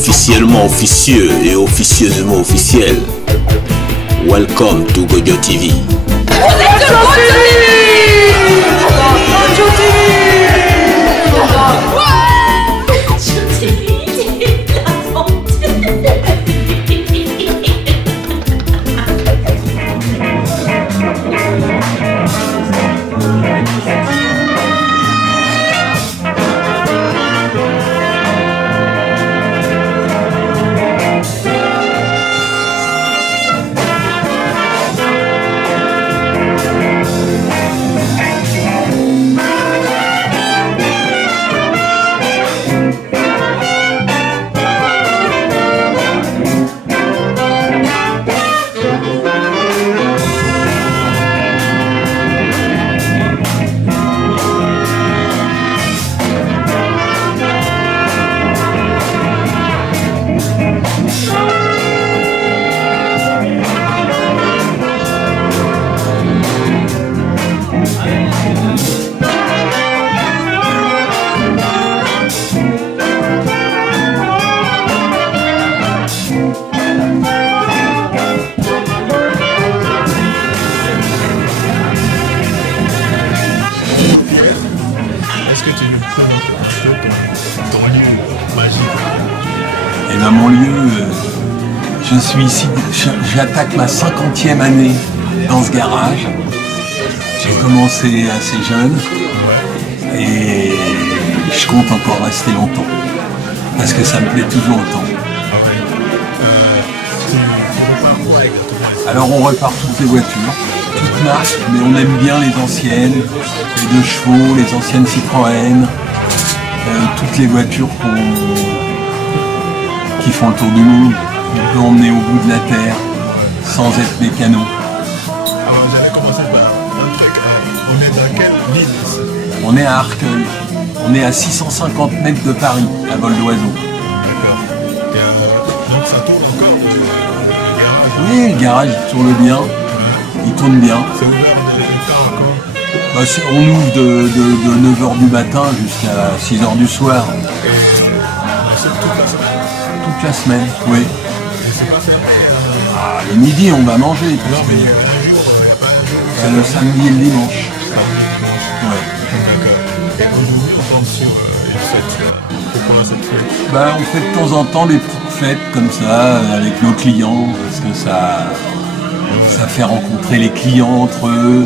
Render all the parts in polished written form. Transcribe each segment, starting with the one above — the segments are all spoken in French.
officiellement officieux et officieusement officiel. Welcome to Gojo TV. Et dans mon lieu, je suis ici, j'attaque ma 50e année dans ce garage. J'ai commencé assez jeune et je compte encore rester longtemps parce que ça me plaît toujours autant. Alors on répare toutes les voitures, toutes marques, mais on aime bien les anciennes, les 2 chevaux, les anciennes Citroën, toutes les voitures qui font le tour du monde, on peut emmener au bout de la terre sans être mécano. Alors j'avais commencé par un truc, on est dans quelle ville? On est à Arcueil, on est à 650 mètres de Paris, à vol d'oiseau. D'accord. Donc ça tourne encore le garage? Oui, le garage il tourne bien, il tourne bien. C'est ouvert de tard encore? Bah, on ouvre de 9h du matin jusqu'à 6h du soir. Toute la semaine, oui. Et c'est pas fermé? Ah, le midi, on va manger. Non, mais il y a un jour, C'est le samedi et le dimanche. Ouais. D'accord. Et aujourd'hui, on tombe sur une fête. Pourquoi cette fête? Bah, on fait de temps en temps des petites fêtes comme ça avec nos clients parce que ça fait rencontrer les clients entre eux.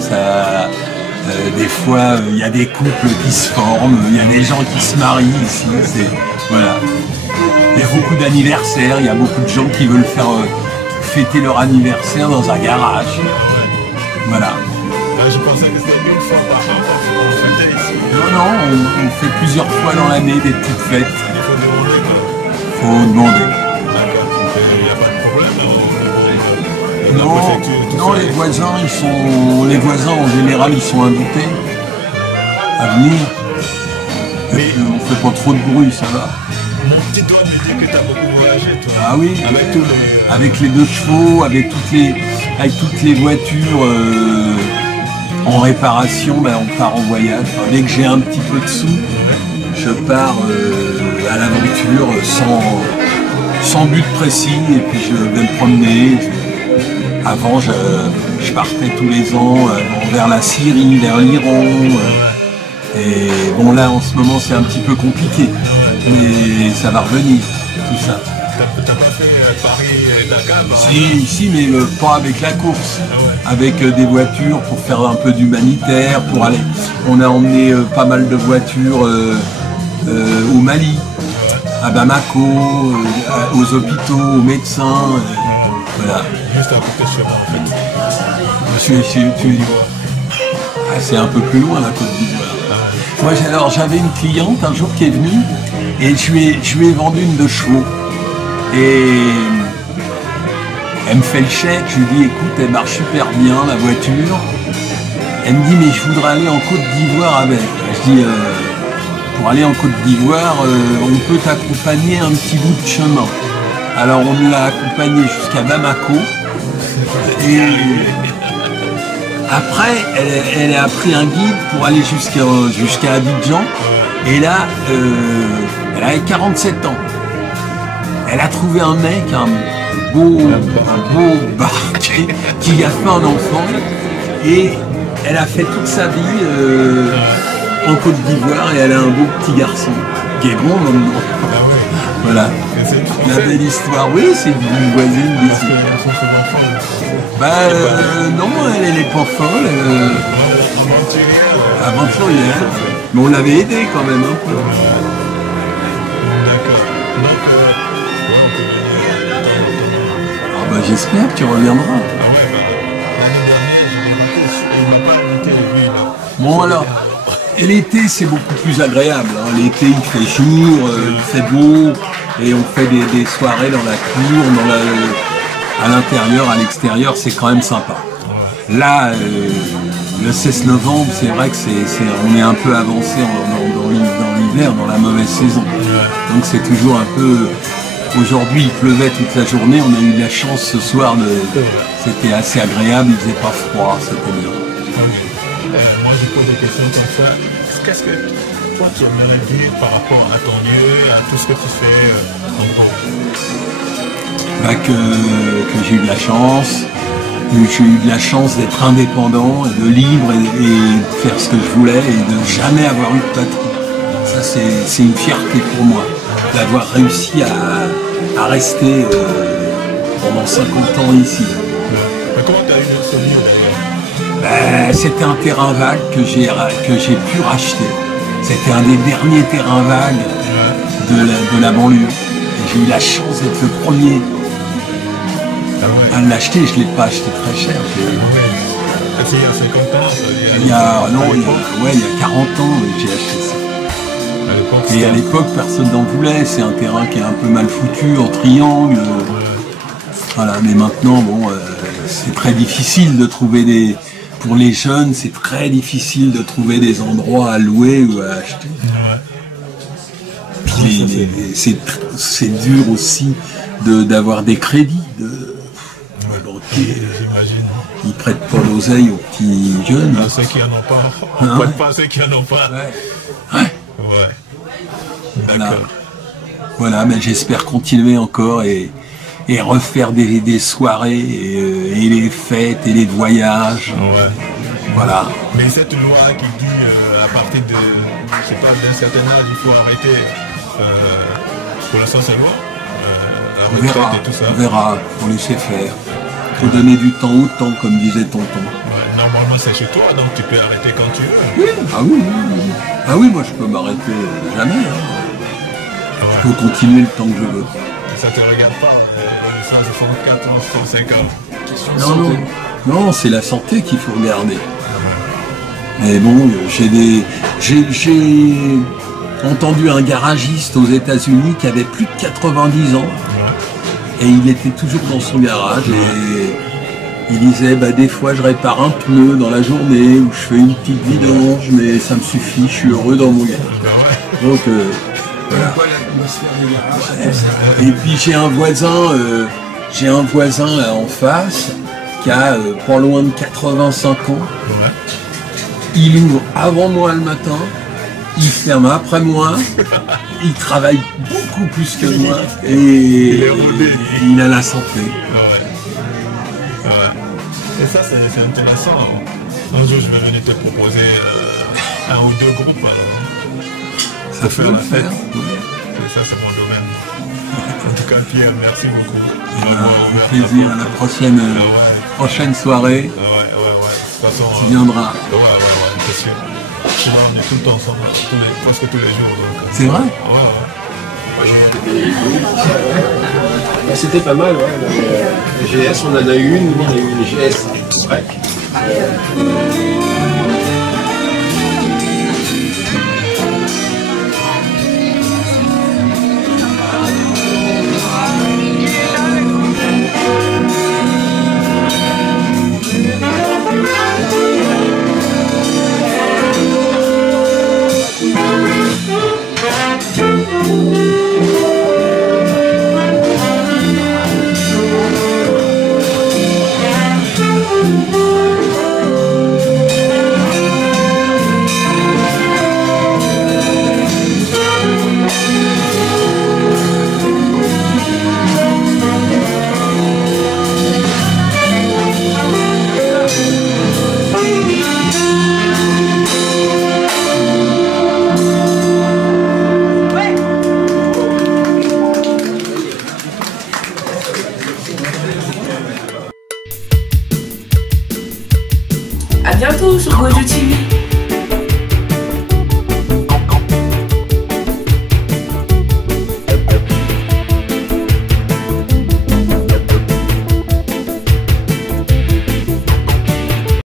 Des fois, il y a des couples qui se forment, il y a des gens qui se marient ici. Voilà. Il y a beaucoup d'anniversaires, il y a beaucoup de gens qui veulent faire fêter leur anniversaire dans un garage. Voilà. Je pensais que c'était une fois par an qu'on fêtait ici. Non, on fait plusieurs fois dans l'année des petites fêtes. Il faut demander quoi? Faut demander. D'accord. Il n'y a pas de problème. Non, les voisins en général ils sont invités à venir. Mais on fait pas trop de bruit, ça va. Tu dois me dire que tu as beaucoup voyagé, toi. Ah oui, avec les 2 chevaux, avec toutes les voitures en réparation, ben, on part en voyage. Enfin, dès que j'ai un petit peu de sous, je pars à l'aventure sans but précis et puis je vais me promener. Avant, je partais tous les ans vers la Syrie, vers l'Iran. Et bon, là, en ce moment, c'est un petit peu compliqué. Mais ça va revenir, tout ça. T'as pas fait Paris et Dakar? Si, mais pas avec la course. Avec des voitures pour faire un peu d'humanitaire, pour aller. On a emmené pas mal de voitures au Mali, à Bamako, aux hôpitaux, aux médecins. Voilà. Juste à côté de chez moi, en fait. Tu me dis quoi? C'est un peu plus loin, la Côte d'Ivoire. Moi, alors, j'avais une cliente un jour qui est venue et je lui ai vendu une 2 chevaux. Et elle me fait le chèque, je lui dis écoute, elle marche super bien la voiture. Elle me dit mais je voudrais aller en Côte d'Ivoire avec. Je dis pour aller en Côte d'Ivoire, on peut t'accompagner un petit bout de chemin. Alors on l'a accompagnée jusqu'à Bamako. Et après, elle a pris un guide pour aller jusqu'à Abidjan. Et là, elle avait 47 ans. Elle a trouvé un mec, un beau baraquet, qui a fait un enfant. Et elle a fait toute sa vie en Côte d'Ivoire et elle a un beau petit garçon qui est grand maintenant. Voilà. La belle histoire. Oui, c'est une voisine d'ici. Non, elle n'est pas folle. Aventurière. Mais on l'avait aidée quand même un peu. J'espère que tu reviendras. Bon alors, l'été c'est beaucoup plus agréable. Hein. L'été il fait jour, il fait beau, et on fait des soirées dans la cour, à l'intérieur, à l'extérieur, c'est quand même sympa. Là, le 16 novembre, c'est vrai que on est un peu avancé dans l'hiver, dans la mauvaise saison. Donc c'est toujours un peu... Aujourd'hui, il pleuvait toute la journée, on a eu de la chance ce soir, c'était assez agréable, il faisait pas froid, c'était bien. Moi, je pose des questions comme ça. Qu'est-ce que toi, tu aimerais dire par rapport à ton lieu, à tout ce que tu fais en que j'ai eu de la chance, d'être indépendant, et de libre, et de faire ce que je voulais, et de jamais avoir eu de patron. Ça, c'est une fierté pour moi, d'avoir réussi à rester pendant 50 ans ici. Mais comment tu as eu ce lieu d'ailleurs? C'était un terrain vague que j'ai pu racheter. C'était un des derniers terrains vagues de la banlieue. Et j'ai eu la chance d'être le premier à l'acheter. Je ne l'ai pas acheté très cher. C'est il y a 50 ans, il y a 40 ans j'ai acheté ça. Et à l'époque, personne n'en voulait. C'est un terrain qui est un peu mal foutu, en triangle. Voilà, mais maintenant, bon, c'est très difficile de trouver pour les jeunes, c'est très difficile de trouver des endroits à louer ou à acheter. C'est dur aussi d'avoir des crédits. Les banquiers, ils prêtent pas l'oseille aux petits jeunes. Ceux qui n'en ont pas. On ne prête pas à ceux qui n'en ont pas. Voilà, mais j'espère continuer encore et refaire des soirées et les fêtes et les voyages. Voilà. Mais cette loi qui dit à partir de, je sais pas, d'un certain âge, il faut arrêter. Pour l'instant, c'est bon. La retraite et tout ça. On verra, faut laisser faire. Il faut donner du temps au temps, comme disait tonton. Normalement, c'est chez toi, donc tu peux arrêter quand tu veux. Oui, ah oui, moi je peux m'arrêter jamais. Hein. Je peux continuer le temps que je veux. Ça te regarde pas, 164 ans, 150 ans. Non, c'est la santé qu'il faut regarder. Mais bon, j'ai entendu un garagiste aux États-Unis qui avait plus de 90 ans et il était toujours dans son garage et il disait des fois je répare un pneu dans la journée ou je fais une petite vidange, mais ça me suffit, je suis heureux dans mon garage. Donc voilà. Et puis j'ai un voisin là en face qui a pas loin de 85 ans. Il ouvre avant moi le matin, il ferme après moi, il travaille beaucoup plus que moi et il a la santé. Et ça c'est intéressant. Un jour je vais venir te proposer un ou deux groupes. Ça peut le faire. Ça c'est mon domaine. En tout cas Pierre, merci beaucoup. Plaisir, à la prochaine soirée. De toute façon, tu viendras. C'est sûr. Là, on est tout le temps ensemble, presque tous les jours. C'est vrai? C'était pas mal, GS, on en a eu une GS.